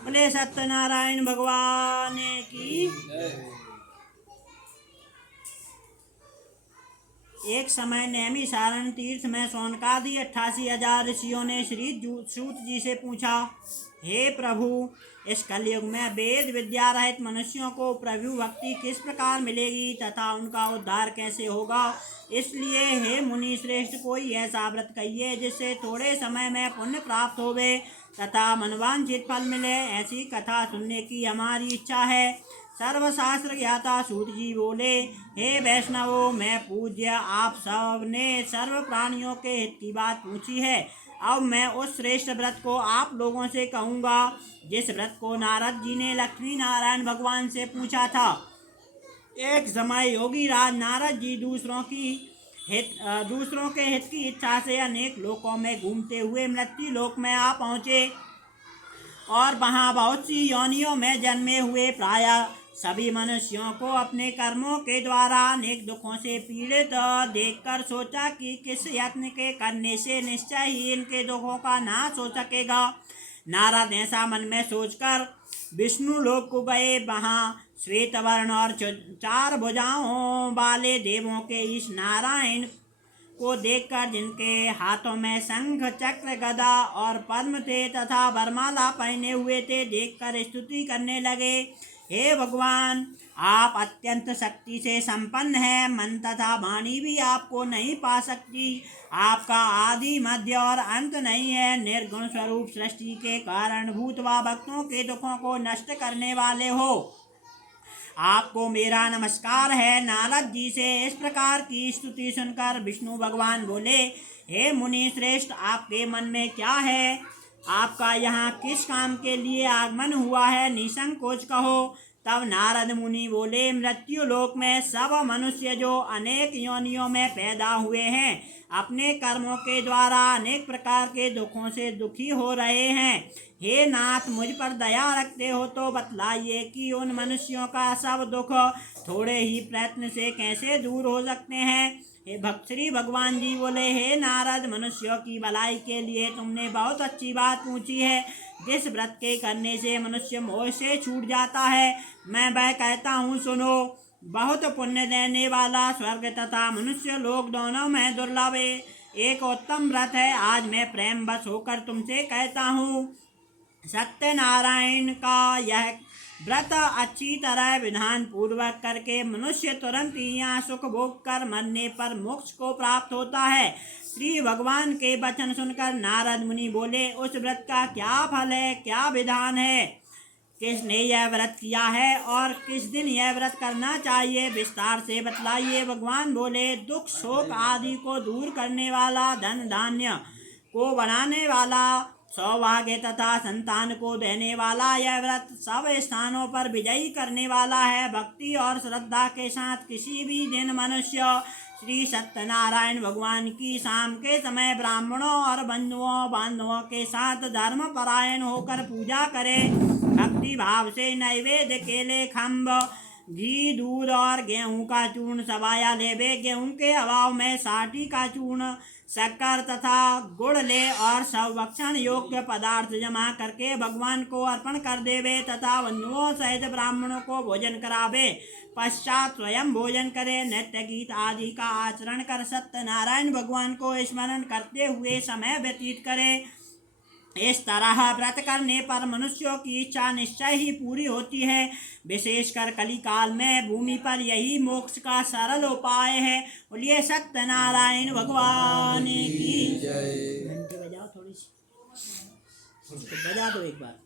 बोले सत्यनारायण भगवान की। एक समय नैमिषारण्य तीर्थ में शौनकादि 88,000 ऋषियों ने श्री सूत जी से पूछा, हे प्रभु, इस कलयुग में वेद विद्या रहित मनुष्यों को प्रभु भक्ति किस प्रकार मिलेगी तथा उनका उद्धार कैसे होगा। इसलिए हे मुनि श्रेष्ठ, कोई ऐसा व्रत कहिए जिससे थोड़े समय में पुण्य प्राप्त होवे तथा मनवांछित फल मिले। ऐसी कथा सुनने की हमारी इच्छा है। सर्वशास्त्र ज्ञाता सूत जी बोले, हे वैष्णवों, मैं पूज्य आप सब ने सर्व प्राणियों के हित की बात पूछी है। अब मैं उस श्रेष्ठ व्रत को आप लोगों से कहूँगा जिस व्रत को नारद जी ने लक्ष्मी नारायण भगवान से पूछा था। एक समय योगी राज नारद जी दूसरों के हित की इच्छा से अनेक लोकों में घूमते हुए मृत्यु लोक में आ पहुँचे और वहाँ बहुत सी योनियों में जन्मे हुए प्रायः सभी मनुष्यों को अपने कर्मों के द्वारा अनेक दुखों से पीड़ित देखकर सोचा कि किस यत्न के करने से निश्चय ही इनके दुखों का नाश हो सकेगा। नारद ऐसा मन में सोचकर विष्णु लोक को गए। वहाँ श्वेत वर्ण और 4 भुजाओं वाले देवों के इस नारायण को देखकर, जिनके हाथों में शंख चक्र गदा और पद्म थे तथा वरमाला पहने हुए थे, देखकर स्तुति करने लगे। हे भगवान, आप अत्यंत शक्ति से संपन्न हैं। मन तथा वाणी भी आपको नहीं पा सकती। आपका आदि मध्य और अंत नहीं है। निर्गुण स्वरूप सृष्टि के कारण भूत व भक्तों के दुखों को नष्ट करने वाले हो। आपको मेरा नमस्कार है। नारद जी से इस प्रकार की स्तुति सुनकर विष्णु भगवान बोले, हे मुनि श्रेष्ठ, आपके मन में क्या है? आपका यहाँ किस काम के लिए आगमन हुआ है? निसंकोच कहो। तब नारद मुनि बोले, मृत्यु लोक में सब मनुष्य जो अनेक योनियों में पैदा हुए हैं, अपने कर्मों के द्वारा अनेक प्रकार के दुखों से दुखी हो रहे हैं। हे नाथ, मुझ पर दया रखते हो तो बतलाइए कि उन मनुष्यों का सब दुख थोड़े ही प्रयत्न से कैसे दूर हो सकते हैं। हे श्री भगवान जी बोले, हे नारद, मनुष्यों की भलाई के लिए तुमने बहुत अच्छी बात पूछी है। जिस व्रत के करने से मनुष्य मोह से छूट जाता है, मैं वह कहता हूँ, सुनो। बहुत पुण्य देने वाला, स्वर्ग तथा मनुष्य लोक दोनों में दुर्लभ एक उत्तम व्रत है। आज मैं प्रेम बस होकर तुमसे कहता हूँ। सत्यनारायण का यह व्रत अच्छी तरह विधान पूर्वक करके मनुष्य तुरंत ही यहाँ सुख भोग कर मरने पर मोक्ष को प्राप्त होता है। श्री भगवान के वचन सुनकर नारद मुनि बोले, उस व्रत का क्या फल है, क्या विधान है? किसने यह व्रत किया है और किस दिन यह व्रत करना चाहिए? विस्तार से बतलाइए। भगवान बोले, दुख शोक आदि को दूर करने वाला, धन धान्य को बढ़ाने वाला, सौभाग्य तथा संतान को देने वाला यह व्रत सब स्थानों पर विजयी करने वाला है। भक्ति और श्रद्धा के साथ किसी भी दिन मनुष्य श्री सत्यनारायण भगवान की शाम के समय ब्राह्मणों और बंधुओं बांधवों के साथ धर्म परायण होकर पूजा करे। भक्ति भाव से नैवेद्य केले, खम्ब, घी, दूध और गेहूं का चूर्ण सवाया लेवे। गेहूं के अभाव में साठी का चूर्ण, शक्कर तथा गुड़ ले और संरक्षण योग्य पदार्थ जमा करके भगवान को अर्पण कर देवे तथा बंधुओं सहित ब्राह्मणों को भोजन करावे। पश्चात स्वयं भोजन करे। नृत्य गीत आदि का आचरण कर सत्यनारायण भगवान को स्मरण करते हुए समय व्यतीत करे। इस तरह व्रत करने पर मनुष्यों की इच्छा निश्चय ही पूरी होती है। विशेषकर कलिकाल में भूमि पर यही मोक्ष का सरल उपाय है। बोलिए सत्यनारायण भगवान की जय। घंटी बजाओ थोड़ी सी, बजा दो एक बार।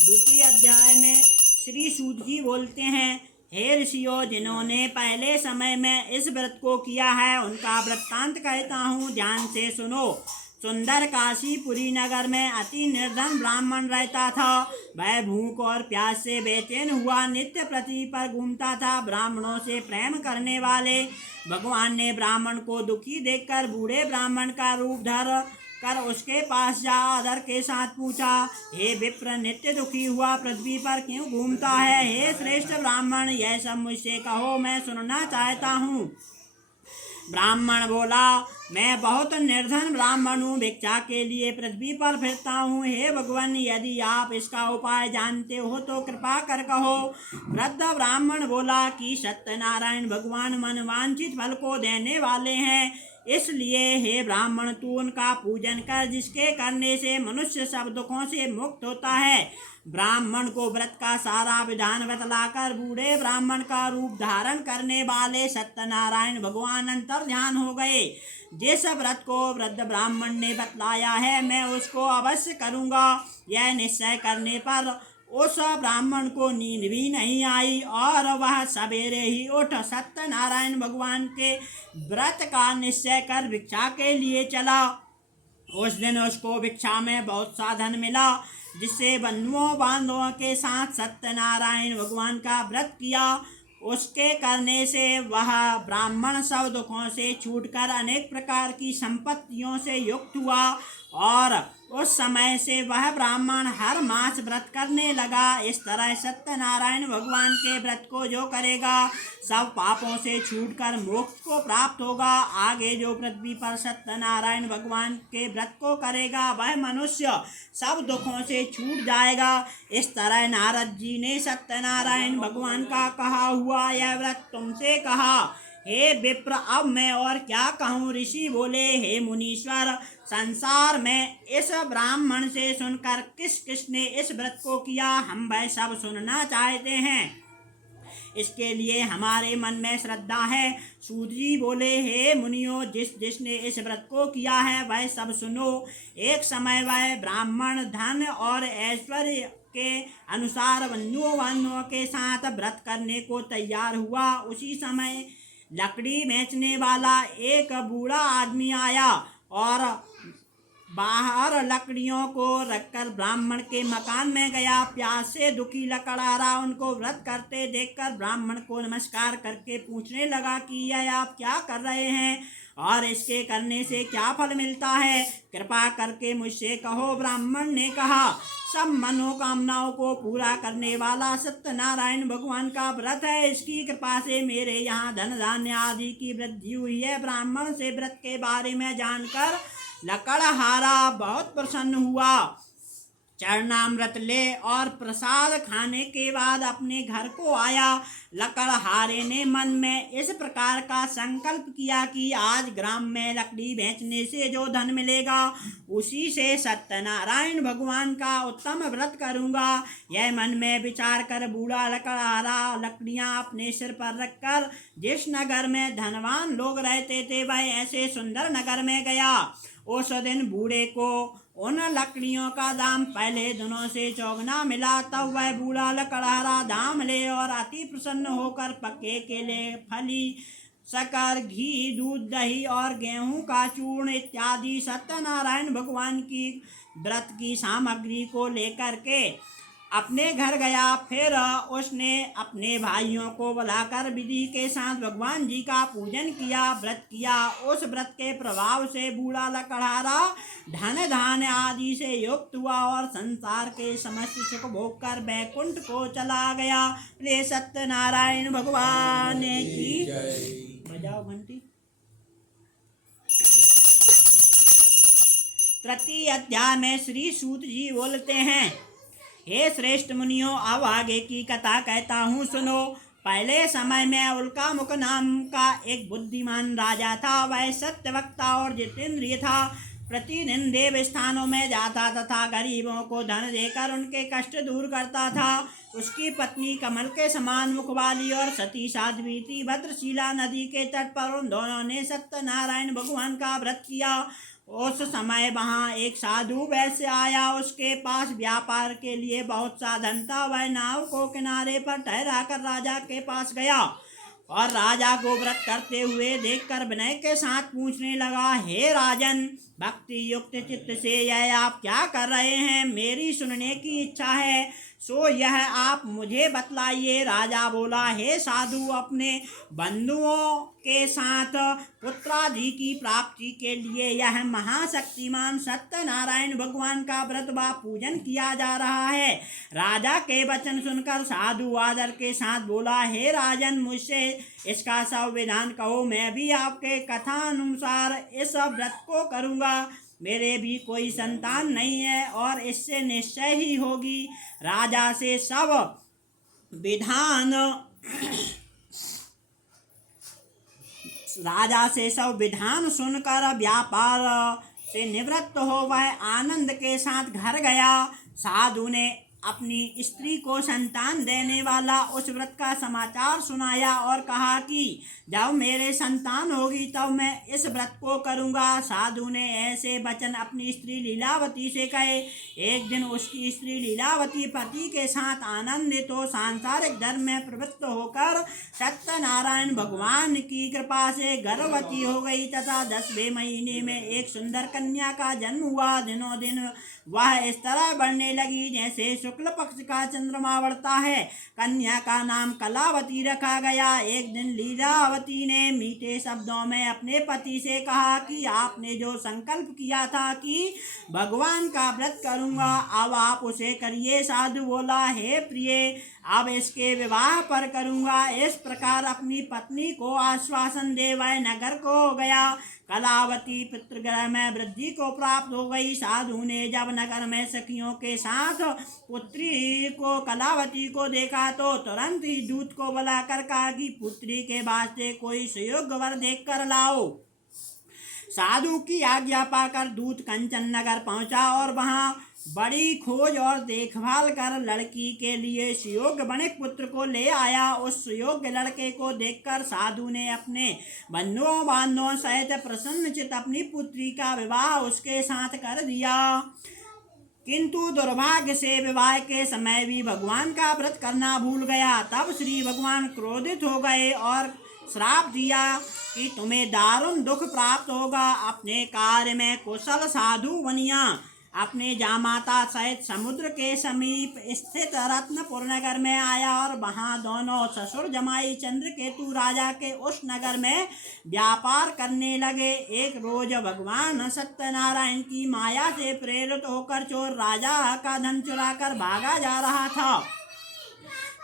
द्वितीय अध्याय में श्री सूत जी बोलते हैं, हे ऋषियों, जिन्होंने पहले समय में इस व्रत को किया है उनका वृत्तांत कहता हूँ, ध्यान से सुनो। सुंदर काशीपुरी नगर में अति निर्धन ब्राह्मण रहता था। वह भूख और प्यास से बेचैन हुआ नित्य पृथ्वी पर घूमता था। ब्राह्मणों से प्रेम करने वाले भगवान ने ब्राह्मण को दुखी देखकर बूढ़े ब्राह्मण का रूप धर कर उसके पास जा आदर के साथ पूछा, हे विप्र, नित्य दुखी हुआ पृथ्वी पर क्यों घूमता है? हे श्रेष्ठ ब्राह्मण, यह सब मुझसे कहो, मैं सुनना चाहता हूँ। ब्राह्मण बोला, मैं बहुत निर्धन ब्राह्मण हूँ, भिक्षा के लिए पृथ्वी पर फिरता हूँ। हे भगवान, यदि आप इसका उपाय जानते हो तो कृपा कर कहो। वृद्ध ब्राह्मण बोला कि सत्यनारायण भगवान मनवांछित फल को देने वाले हैं, इसलिए हे ब्राह्मण तू उनका पूजन कर, जिसके करने से मनुष्य सब दुखों से मुक्त होता है। ब्राह्मण को व्रत का सारा विधान बतलाकर बूढ़े ब्राह्मण का रूप धारण करने वाले सत्यनारायण भगवान अंतर ध्यान हो गए। जिस व्रत को वृद्ध ब्राह्मण ने बतलाया है मैं उसको अवश्य करूँगा। यह निश्चय करने पर उस ब्राह्मण को नींद भी नहीं आई और वह सवेरे ही उठ सत्यनारायण भगवान के व्रत का निश्चय कर भिक्षा के लिए चला। उस दिन उसको भिक्षा में बहुत सा धन मिला, जिससे बंधुओं बांधवों के साथ सत्यनारायण भगवान का व्रत किया। उसके करने से वह ब्राह्मण सब दुखों से छूटकर अनेक प्रकार की संपत्तियों से युक्त हुआ और उस समय से वह ब्राह्मण हर मास व्रत करने लगा। इस तरह सत्यनारायण भगवान के व्रत को जो करेगा सब पापों से छूटकर मोक्ष को प्राप्त होगा। आगे जो पृथ्वी पर सत्यनारायण भगवान के व्रत को करेगा वह मनुष्य सब दुखों से छूट जाएगा। इस तरह नारद जी ने सत्यनारायण भगवान का कहा हुआ यह व्रत तुमसे कहा। हे विप्र, अब मैं और क्या कहूँ। ऋषि बोले, हे मुनीश्वर, संसार में इस ब्राह्मण से सुनकर किस किसने इस व्रत को किया, हम वह सब सुनना चाहते हैं। इसके लिए हमारे मन में श्रद्धा है। सूत जी बोले, हे मुनियों, जिसने इस व्रत को किया है वह सब सुनो। एक समय वह ब्राह्मण धन और ऐश्वर्य के अनुसार बंधुओं बांधवों के साथ व्रत करने को तैयार हुआ। उसी समय लकड़ी बेचने वाला एक बूढ़ा आदमी आया और बाहर लकड़ियों को रखकर ब्राह्मण के मकान में गया। प्यास से दुखी लकड़हारा उनको व्रत करते देखकर ब्राह्मण को नमस्कार करके पूछने लगा कि यह आप क्या कर रहे हैं और इसके करने से क्या फल मिलता है, कृपा करके मुझसे कहो। ब्राह्मण ने कहा, सब मनोकामनाओं को पूरा करने वाला सत्यनारायण भगवान का व्रत है। इसकी कृपा से मेरे यहाँ धन धान्य आदि की वृद्धि हुई है। ब्राह्मण से व्रत के बारे में जानकर लकड़हारा बहुत प्रसन्न हुआ। चरणामृत ले और प्रसाद खाने के बाद अपने घर को आया। लकड़हारे ने मन में इस प्रकार का संकल्प किया कि आज ग्राम में लकड़ी बेचने से जो धन मिलेगा उसी से सत्यनारायण भगवान का उत्तम व्रत करूंगा। यह मन में विचार कर बूढ़ा लकड़हारा लकड़ियां अपने सिर पर रखकर जिस नगर में धनवान लोग रहते थे वह ऐसे सुंदर नगर में गया। उस दिन बूढ़े को उन लकड़ियों का दाम पहले दिनों से चौगुना मिला। तब वह बूढ़ा लकड़हारा दाम ले और अति प्रसन्न होकर पक्के केले, फली, शक्कर, घी, दूध, दही और गेहूं का चूर्ण इत्यादि सत्यनारायण भगवान की व्रत की सामग्री को लेकर के अपने घर गया। फिर उसने अपने भाइयों को बुलाकर विधि के साथ भगवान जी का पूजन किया, व्रत किया। उस व्रत के प्रभाव से बूढ़ा लकड़हारा धन धान्य आदि से युक्त हुआ और संसार के समस्त सुख भोग कर बैकुंठ को चला गया। रे सत्यनारायण भगवान की बजाओ घंटी। तृतीय अध्याय में श्री सूत जी बोलते हैं, हे श्रेष्ठ मुनियों, अब आगे की कथा कहता हूँ, सुनो। पहले समय में उल्कामुख नाम का एक बुद्धिमान राजा था। वह सत्यवक्ता और जितेंद्रिय था। प्रतिदिन देव स्थानों में जाता तथा गरीबों को धन देकर उनके कष्ट दूर करता था। उसकी पत्नी कमल के समान मुख वाली और सती साध्वी थी। भद्रशिला नदी के तट पर उन दोनों ने सत्यनारायण भगवान का व्रत किया। उस समय वहाँ एक साधु वैश्य आया। उसके पास व्यापार के लिए बहुत सा धन था। वह नाव को किनारे पर ठहरा कर राजा के पास गया और राजा को व्रत करते हुए देखकर विनय के साथ पूछने लगा, हे राजन, भक्ति युक्त चित्त से यह आप क्या कर रहे हैं, मेरी सुनने की इच्छा है, सो यह आप मुझे बतलाइए। राजा बोला, हे साधु, अपने बंधुओं के साथ पुत्रादि की प्राप्ति के लिए यह महाशक्तिमान सत्यनारायण भगवान का व्रत व पूजन किया जा रहा है। राजा के वचन सुनकर साधु आदर के साथ बोला, हे राजन, मुझसे इसका सब विधान कहो, मैं भी आपके कथा अनुसार इस व्रत को करूँगा। मेरे भी कोई संतान नहीं है और इससे निश्चय ही होगी। राजा से सब विधान सुनकर व्यापार से निवृत्त हो वह आनंद के साथ घर गया। साधु ने अपनी स्त्री को संतान देने वाला उस व्रत का समाचार सुनाया और कहा कि जब मेरे संतान होगी तब मैं इस व्रत को करूँगा। साधु ने ऐसे वचन अपनी स्त्री लीलावती से कहे। एक दिन उसकी स्त्री लीलावती पति के साथ आनंदित हो सांसारिक धर्म में प्रवृत्त होकर सत्यनारायण भगवान की कृपा से गर्भवती हो गई तथा 10वें महीने में एक सुंदर कन्या का जन्म हुआ। दिनों दिन वह इस तरह बढ़ने लगी जैसे शुक्ल पक्ष का चंद्रमा बढ़ता है। कन्या का नाम कलावती रखा गया। एक दिन लीलावती ने मीठे शब्दों में अपने पति से कहा कि आपने जो संकल्प किया था कि भगवान का व्रत करूंगा, अब आप उसे करिए। साधु बोला, हे प्रिय, अब इसके विवाह पर करूंगा। इस प्रकार अपनी पत्नी को आश्वासन दे वह नगर को गया। कलावती पितृगृह में वृद्धि को प्राप्त हो गई। साधु ने जब नगर में सखियों के साथ पुत्री को कलावती को देखा तो तुरंत ही दूत को बुलाकर कहा कि पुत्री के वास्ते कोई सुयोग्य वर देख कर लाओ। साधु की आज्ञा पाकर दूत कंचन नगर पहुंचा और वहां बड़ी खोज और देखभाल कर लड़की के लिए सुयोग्य वणिक पुत्र को ले आया। उस सुयोग्य लड़के को देखकर साधु ने अपने बंधुओं बांधवों सहित प्रसन्नचित अपनी पुत्री का विवाह उसके साथ कर दिया। किंतु दुर्भाग्य से विवाह के समय भी भगवान का व्रत करना भूल गया। तब श्री भगवान क्रोधित हो गए और श्राप दिया कि तुम्हें दारुण दुख प्राप्त होगा। अपने कार्य में कुशल साधु बनिया अपने जामाता सहित समुद्र के समीप स्थित रत्नपुर नगर में आया और वहां दोनों ससुर जमाई चंद्रकेतु राजा के उस नगर में व्यापार करने लगे। एक रोज भगवान सत्यनारायण की माया से प्रेरित होकर चोर राजा का धन चुराकर भागा जा रहा था।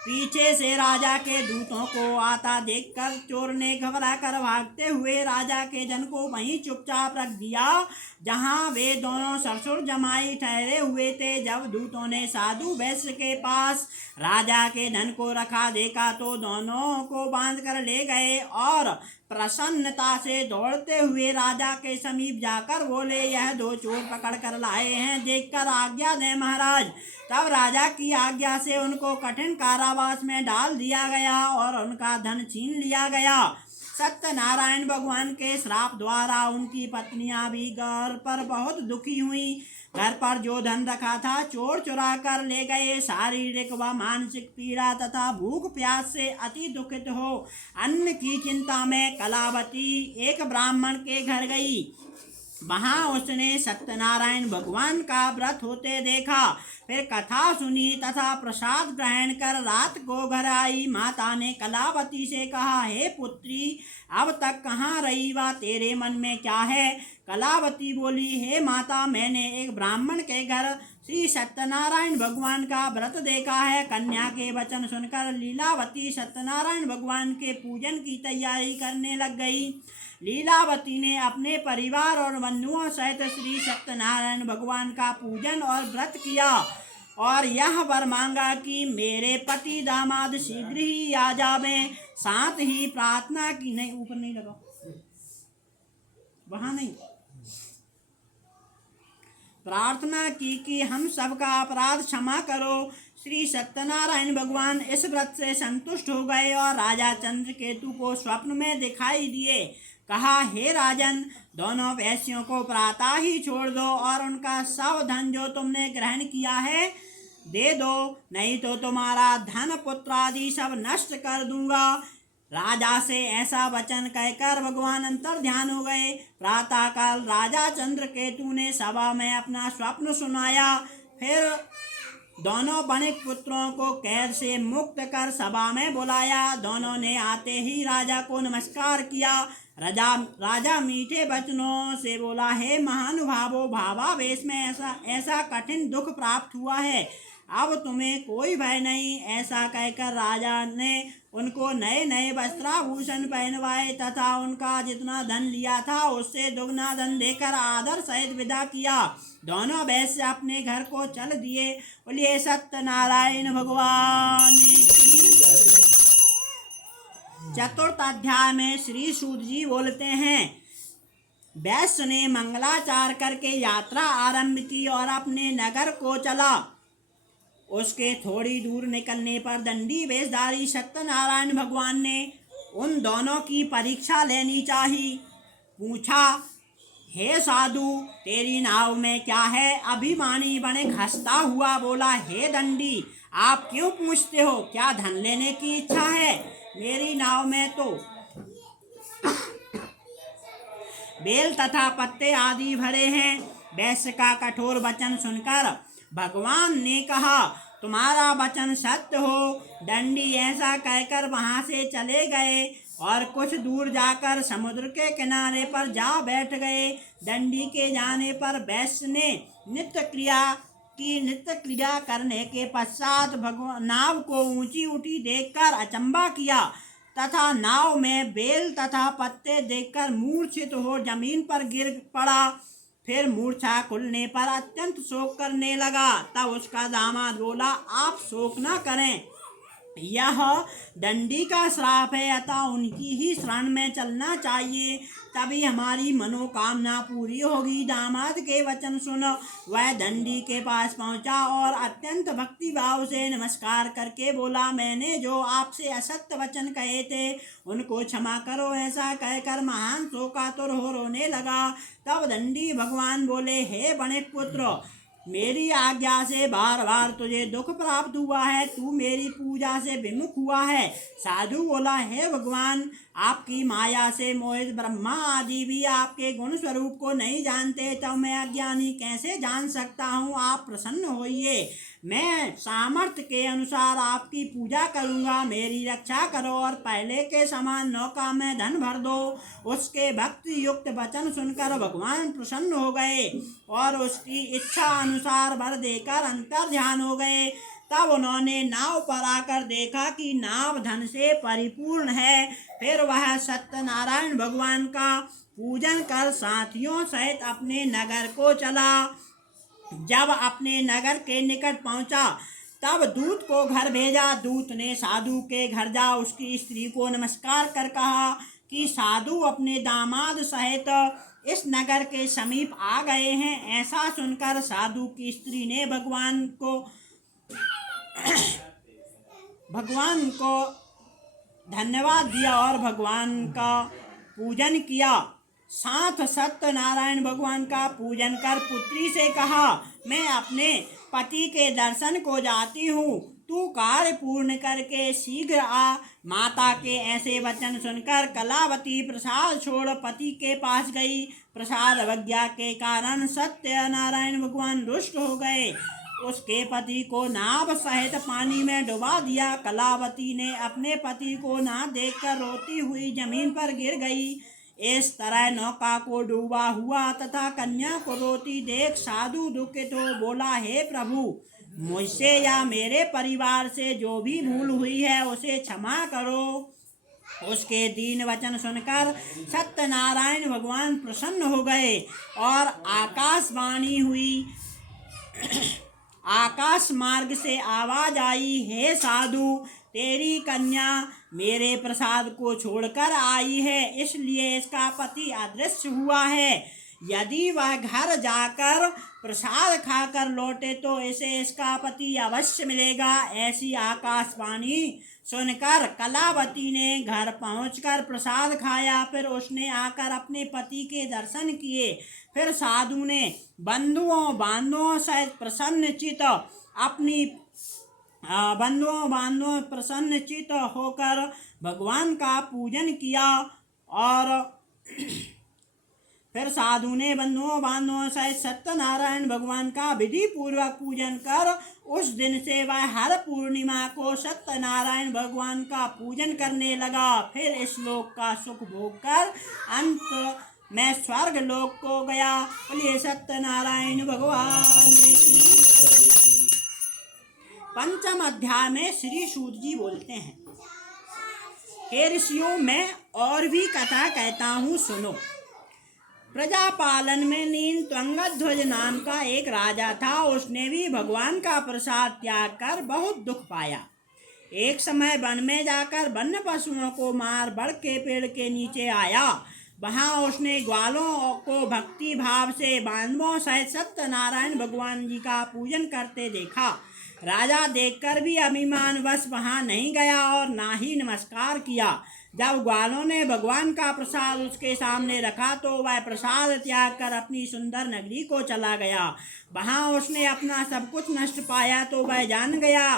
पीछे से राजा के दूतों को आता देखकर चोर ने घबरा कर भागते हुए राजा के धन को वहीं चुपचाप रख दिया जहां वे दोनों ससुर जमाई ठहरे हुए थे। जब दूतों ने साधु वैश्य के पास राजा के धन को रखा देखा तो दोनों को बांध कर ले गए और प्रसन्नता से दौड़ते हुए राजा के समीप जाकर बोले, यह दो चोर पकड़ कर लाए हैं, देखकर आज्ञा दें महाराज। तब राजा की आज्ञा से उनको कठिन कारावास में डाल दिया गया और उनका धन छीन लिया गया। सत्यनारायण भगवान के श्राप द्वारा उनकी पत्नियां भी घर पर बहुत दुखी हुई। घर पर जो धन रखा था चोर चुरा कर ले गए। शारीरिक व मानसिक पीड़ा तथा भूख प्यास से अति दुखित हो अन्न की चिंता में कलावती एक ब्राह्मण के घर गई। वहां उसने सत्यनारायण भगवान का व्रत होते देखा। फिर कथा सुनी तथा प्रसाद ग्रहण कर रात को घर आई। माता ने कलावती से कहा, हे पुत्री, अब तक कहाँ रही व तेरे मन में क्या है? कलावती बोली, हे माता, मैंने एक ब्राह्मण के घर श्री सत्यनारायण भगवान का व्रत देखा है। कन्या के वचन सुनकर लीलावती सत्यनारायण भगवान के पूजन की तैयारी करने लग गई। लीलावती ने अपने परिवार और बंधुओं सहित श्री सत्यनारायण भगवान का पूजन और व्रत किया और यह वर मांगा कि मेरे पति दामाद शीघ्र ही आ जावें। साथ ही प्रार्थना की, नहीं ऊपर नहीं लगा, वहां नहीं, प्रार्थना की कि हम सबका अपराध क्षमा करो। श्री सत्यनारायण भगवान इस व्रत से संतुष्ट हो गए और राजा चंद्रकेतु को स्वप्न में दिखाई दिए। कहा, हे राजन, दोनों वैश्यों को प्रातः ही छोड़ दो और उनका सब धन जो तुमने ग्रहण किया है दे दो, नहीं तो तुम्हारा धन पुत्र आदि सब नष्ट कर दूंगा। राजा से ऐसा वचन कहकर भगवान अंतर ध्यान हो गए। प्रातःकाल राजा चंद्रकेतु ने सभा में अपना स्वप्न सुनाया। फिर दोनों वणिक पुत्रों को कैद से मुक्त कर सभा में बुलाया। दोनों ने आते ही राजा को नमस्कार किया। राजा मीठे वचनों से बोला, हे महानुभावों, भावावेश में ऐसा कठिन दुख प्राप्त हुआ है, अब तुम्हें कोई भय नहीं। ऐसा कहकर राजा ने उनको नए नए वस्त्राभूषण पहनवाए तथा उनका जितना धन लिया था उससे दुगना धन देकर आदर सहित विदा किया। दोनों वैश्य अपने घर को चल दिए। बोलिए सत्यनारायण भगवान की। चतुर्थ अध्याय में श्री सूत जी बोलते हैं, वैश्य ने मंगलाचार करके यात्रा आरंभ की और अपने नगर को चला। उसके थोड़ी दूर निकलने पर दंडी वेशधारी सत्यनारायण भगवान ने उन दोनों की परीक्षा लेनी चाहिए। पूछा, हे साधु, तेरी नाव में क्या है? अभिमानी वणिक हंसता हुआ बोला, हे दंडी, आप क्यों पूछते हो? क्या धन लेने की इच्छा है? मेरी नाव में तो बेल तथा पत्ते आदि भरे हैं। वैश्य का कठोर वचन सुनकर भगवान ने कहा, तुम्हारा वचन सत्य हो। दंडी ऐसा कहकर वहां से चले गए और कुछ दूर जाकर समुद्र के किनारे पर जा बैठ गए। दंडी के जाने पर वैश्य ने नित्य क्रिया करने के पश्चात नाव को ऊंची उठी देखकर अचंभा किया तथा नाव में बेल तथा पत्ते देखकर मूर्छित हो जमीन पर गिर पड़ा। फिर मूर्छा खुलने पर अत्यंत शोक करने लगा। तब उसका दामाद बोला, आप शोक न करें, यह दंडी का श्राप है, अतः उनकी ही शरण में चलना चाहिए, तभी हमारी मनोकामना पूरी होगी। दामाद के वचन सुन वह दंडी के पास पहुंचा और अत्यंत भक्ति भाव से नमस्कार करके बोला, मैंने जो आपसे असत्य वचन कहे थे उनको क्षमा करो। ऐसा कहकर महान शोकातुर हो रोने लगा। तब दंडी भगवान बोले, हे वणिक पुत्र, मेरी आज्ञा से बार बार तुझे दुख प्राप्त हुआ है, तू मेरी पूजा से विमुख हुआ है। साधु बोला, हे भगवान, आपकी माया से मोहित ब्रह्मा आदि भी आपके गुण स्वरूप को नहीं जानते, तब मैं अज्ञानी कैसे जान सकता हूँ? आप प्रसन्न होइए, मैं सामर्थ्य के अनुसार आपकी पूजा करूँगा। मेरी रक्षा करो और पहले के समान नौका में धन भर दो। उसके भक्ति युक्त वचन सुनकर भगवान प्रसन्न हो गए और उसकी इच्छा अनुसार वर देकर अंतर ध्यान हो गए। तब उन्होंने नाव पर आकर देखा कि नाव धन से परिपूर्ण है। फिर वह सत्यनारायण भगवान का पूजन कर साथियों सहित अपने नगर को चला। जब अपने नगर के निकट पहुंचा तब दूत को घर भेजा। दूत ने साधु के घर जा उसकी स्त्री को नमस्कार कर कहा कि साधु अपने दामाद सहित इस नगर के समीप आ गए हैं। ऐसा सुनकर साधु की स्त्री ने भगवान को धन्यवाद दिया और भगवान का पूजन किया। साथ सत्यनारायण भगवान का पूजन कर पुत्री से कहा, मैं अपने पति के दर्शन को जाती हूँ, तू कार्य पूर्ण करके शीघ्र आ। माता के ऐसे वचन सुनकर कलावती प्रसाद छोड़ पति के पास गई। प्रसाद अवज्ञा के कारण सत्यनारायण भगवान रुष्ट हो गए। उसके पति को नाव सहित पानी में डुबा दिया। कलावती ने अपने पति को ना देखकर रोती हुई जमीन पर गिर गई। इस तरह नौका को डूबा हुआ तथा कन्या को रोती देख साधु दुखित हो बोला, हे प्रभु, मुझसे या मेरे परिवार से जो भी भूल हुई है उसे क्षमा करो। उसके दीन वचन सुनकर सत्यनारायण भगवान प्रसन्न हो गए और आकाशवाणी हुई। आकाश मार्ग से आवाज आई, हे साधु, तेरी कन्या मेरे प्रसाद को छोड़कर आई है, इसलिए इसका पति अदृश्य हुआ है। यदि वह घर जाकर प्रसाद खाकर लौटे तो इसे इसका पति अवश्य मिलेगा। ऐसी आकाशवाणी सुनकर कलावती ने घर पहुंचकर प्रसाद खाया। फिर उसने आकर अपने पति के दर्शन किए। फिर साधु ने बंधुओं बांधुओं सहित प्रसन्नचित अपनी बंधुओं बांधवों प्रसन्नचित होकर भगवान का पूजन किया। और फिर साधु ने बंधुओं बांधवों सहित सत्यनारायण भगवान का विधि पूर्वक पूजन कर उस दिन से वह हर पूर्णिमा को सत्यनारायण भगवान का पूजन करने लगा। फिर इस लोक का सुख भोग कर अंत में स्वर्ग लोक को गया। बोलिए सत्यनारायण भगवान की। पंचम अध्याय में श्री सूत जी बोलते हैं, हे ऋषियों, मैं और भी कथा कहता हूँ, सुनो। प्रजापालन में नीलत्वंगध्वज नाम का एक राजा था। उसने भी भगवान का प्रसाद त्याग कर बहुत दुख पाया। एक समय वन में जाकर वन्य पशुओं को मार बड़ के पेड़ के नीचे आया। वहां उसने ग्वालों को भक्ति भाव से बांधवों सहित सत्यनारायण भगवान जी का पूजन करते देखा। राजा देखकर भी अभिमानवश वहां नहीं गया और ना ही नमस्कार किया। जब ग्वालों ने भगवान का प्रसाद उसके सामने रखा तो वह प्रसाद त्याग कर अपनी सुंदर नगरी को चला गया। वहां उसने अपना सब कुछ नष्ट पाया तो वह जान गया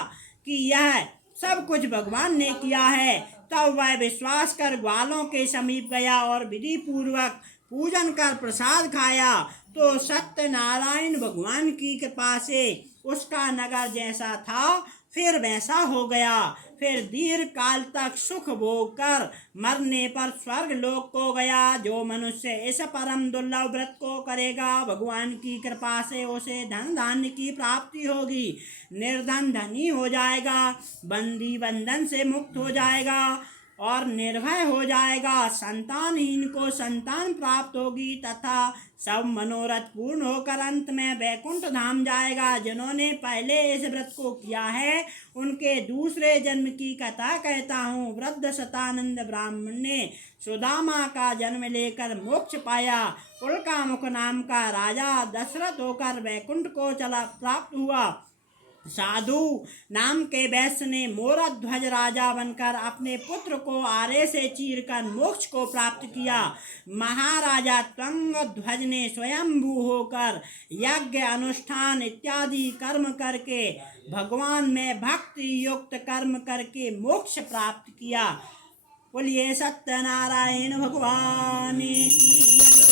कि यह सब कुछ भगवान ने किया है। तब वह विश्वास कर ग्वालों के समीप गया और विधि पूर्वक पूजन कर प्रसाद खाया। तो सत्यनारायण भगवान की कृपा से उसका नगर जैसा था फिर वैसा हो गया। फिर दीर्घ काल तक सुख भोग कर मरने पर स्वर्ग लोक को गया। जो मनुष्य इस परम दुर्लभ व्रत को करेगा भगवान की कृपा से उसे धन धान्य की प्राप्ति होगी। निर्धन धनी हो जाएगा, बंदी बंधन से मुक्त हो जाएगा और निर्भय हो जाएगा। संतानहीन को संतान प्राप्त होगी तथा सब मनोरथ पूर्ण होकर अंत में वैकुंठ धाम जाएगा। जिन्होंने पहले इस व्रत को किया है उनके दूसरे जन्म की कथा कहता हूँ। वृद्ध शतानंद ब्राह्मण ने सुदामा का जन्म लेकर मोक्ष पाया। उल्कामुख नाम का राजा दशरथ होकर वैकुंठ को चला प्राप्त हुआ। साधु नाम के वैश्य ने मोरध्वज राजा बनकर अपने पुत्र को आरे से चीरकर मोक्ष को प्राप्त किया। महाराजा त्वंगध्वज ने स्वयंभू होकर यज्ञ अनुष्ठान इत्यादि कर्म करके भगवान में भक्ति युक्त कर्म करके मोक्ष प्राप्त किया। बोलिए सत्यनारायण भगवान की।